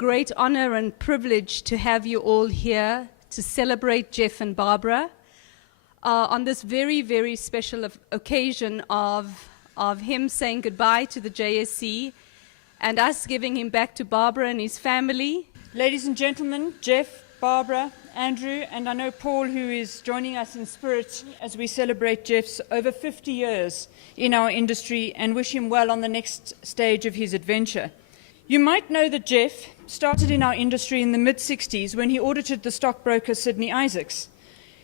great honor and privilege to have you all here to celebrate Geoff and Barbara on this very, very special occasion of him saying goodbye to the JSE and us giving him back to Barbara and his family. Ladies and gentlemen, Geoff, Barbara, Andrew, and I know Paul, who is joining us in spirit as we celebrate Geoff's over 50 years in our industry and wish him well on the next stage of his adventure. You might know that Geoff started in our industry in the mid-60s when he audited the stockbroker Sydney Isaacs.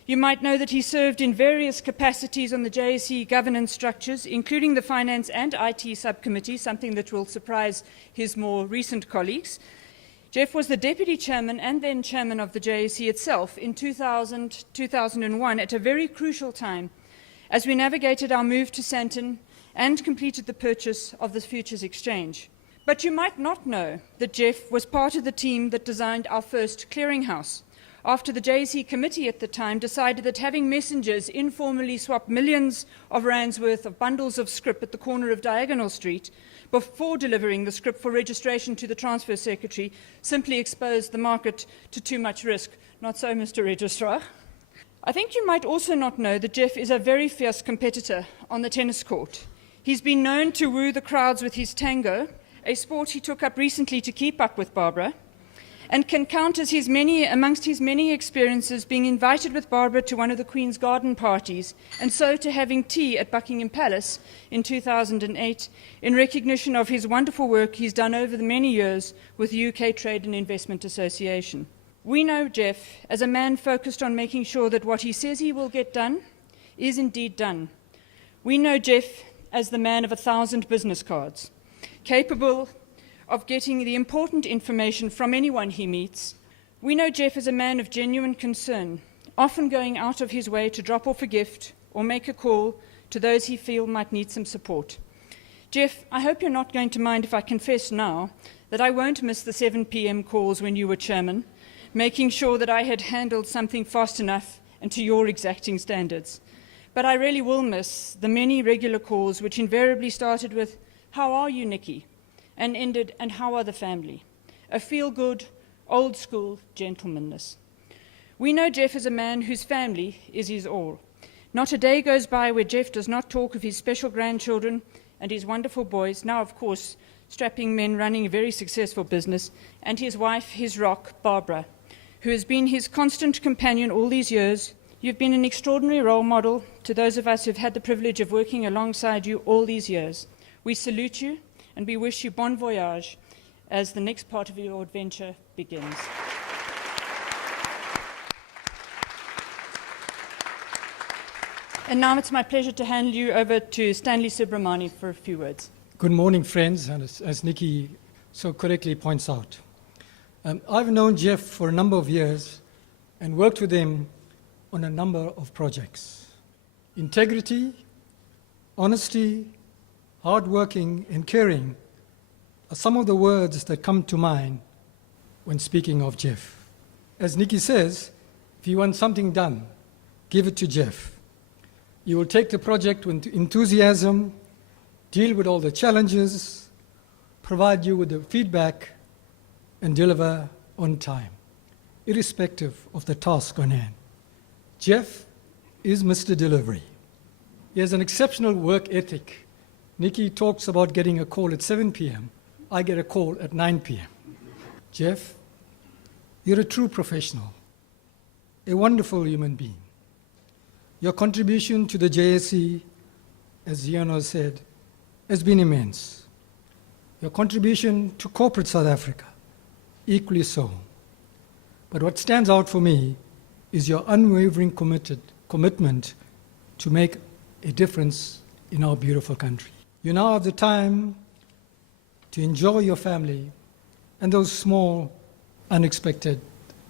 You might know that he served in various capacities on the JSE governance structures, including the Finance and IT subcommittee, something that will surprise his more recent colleagues. Geoff was the Deputy Chairman and then Chairman of the JSE itself in 2000-2001 at a very crucial time as we navigated our move to Sandton and completed the purchase of the Futures Exchange. But you might not know that Geoff was part of the team that designed our first clearinghouse, after the JSE committee at the time decided that having messengers informally swap millions of rands worth of bundles of scrip at the corner of Diagonal Street before delivering the scrip for registration to the Transfer Secretary simply exposed the market to too much risk. Not so, Mr. Registrar. I think you might also not know that Geoff is a very fierce competitor on the tennis court. He's been known to woo the crowds with his tango, a sport he took up recently to keep up with Barbara, and can count as amongst his many experiences being invited with Barbara to one of the Queen's Garden parties, and so to having tea at Buckingham Palace in 2008 in recognition of his wonderful work he's done over the many years with the UK Trade and Investment Association. We know Geoff as a man focused on making sure that what he says he will get done is indeed done. We know Geoff as the man of 1,000 business cards, capable of getting the important information from anyone he meets. We know Geoff as a man of genuine concern, often going out of his way to drop off a gift or make a call to those he feels might need some support. Geoff, I hope you're not going to mind if I confess now that I won't miss the 7 p.m. calls when you were chairman, making sure that I had handled something fast enough and to your exacting standards. But I really will miss the many regular calls which invariably started with, "How are you, Nikki?" and ended, "And how are the family?" A feel-good, old-school gentlemanness. We know Geoff as a man whose family is his all. Not a day goes by where Geoff does not talk of his special grandchildren and his wonderful boys, now of course strapping men running a very successful business, and his wife, his rock, Barbara, who has been his constant companion all these years. You've been an extraordinary role model to those of us who've had the privilege of working alongside you all these years. We salute you, and we wish you bon voyage as the next part of your adventure begins. And now it's my pleasure to hand you over to Stanley Subramani for a few words. Good morning, friends, and as Nikki so correctly points out. I've known Geoff for a number of years and worked with him on a number of projects. Integrity, honesty, hardworking and caring are some of the words that come to mind when speaking of Geoff. As Nikki says, if you want something done, give it to Geoff. You will take the project with enthusiasm, deal with all the challenges, provide you with the feedback, and deliver on time, irrespective of the task on hand. Geoff is Mr. Delivery. He has an exceptional work ethic. Nikki talks about getting a call at 7 p.m. I get a call at 9 p.m. Geoff, you're a true professional, a wonderful human being. Your contribution to the JSE, as Ziano said, has been immense. Your contribution to corporate South Africa, equally so. But what stands out for me is your unwavering commitment to make a difference in our beautiful country. You now have the time to enjoy your family and those small, unexpected,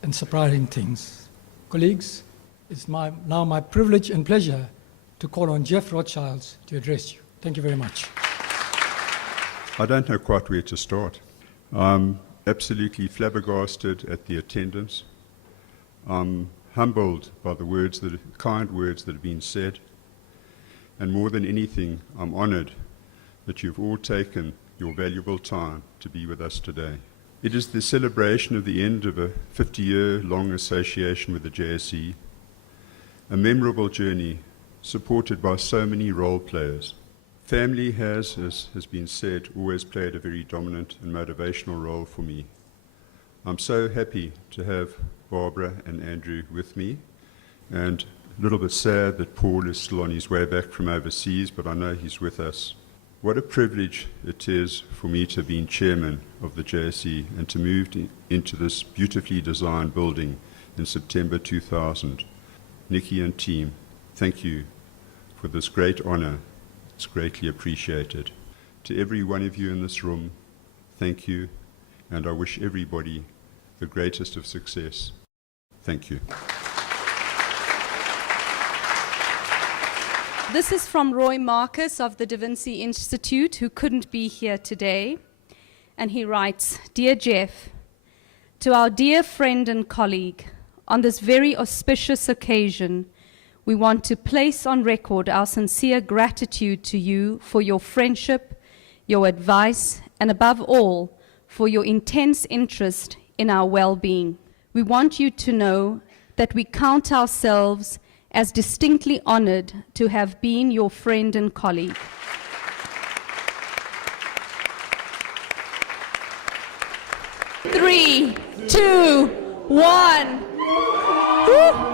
and surprising things. Colleagues, it's now my privilege and pleasure to call on Geoff Rothschild to address you. Thank you very much. I don't know quite where to start. I'm absolutely flabbergasted at the attendance. I'm humbled by the kind words that have been said. And more than anything, I'm honored that you've all taken your valuable time to be with us today. It is the celebration of the end of a 50-year-long association with the JSE, a memorable journey supported by so many role players. Family has, as has been said, always played a very dominant and motivational role for me. I'm so happy to have Barbara and Andrew with me, and a little bit sad that Paul is still on his way back from overseas, but I know he's with us. What a privilege it is for me to have been chairman of the JSE and to move into this beautifully designed building in September 2000. Nikki and team, thank you for this great honor. It's greatly appreciated. To every one of you in this room, thank you, and I wish everybody the greatest of success. Thank you. This is from Roy Marcus of the Da Vinci Institute, who couldn't be here today. And he writes, "Dear Geoff, to our dear friend and colleague, on this very auspicious occasion, we want to place on record our sincere gratitude to you for your friendship, your advice, and above all, for your intense interest in our well-being. We want you to know that we count ourselves as distinctly honored to have been your friend and colleague. Three, two, one. Woo!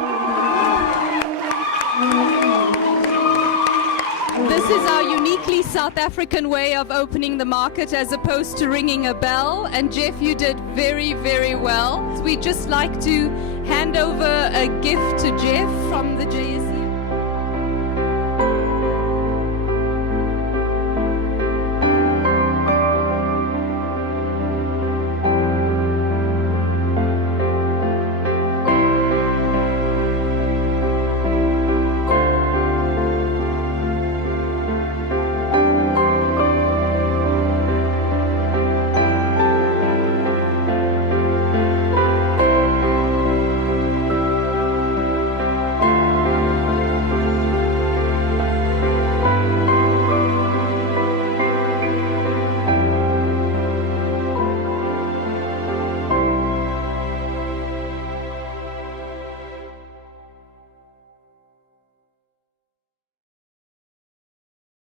This is our uniquely South African way of opening the market as opposed to ringing a bell. And Geoff, you did very, very well. We'd just like to hand over a gift to Geoff from the JSE.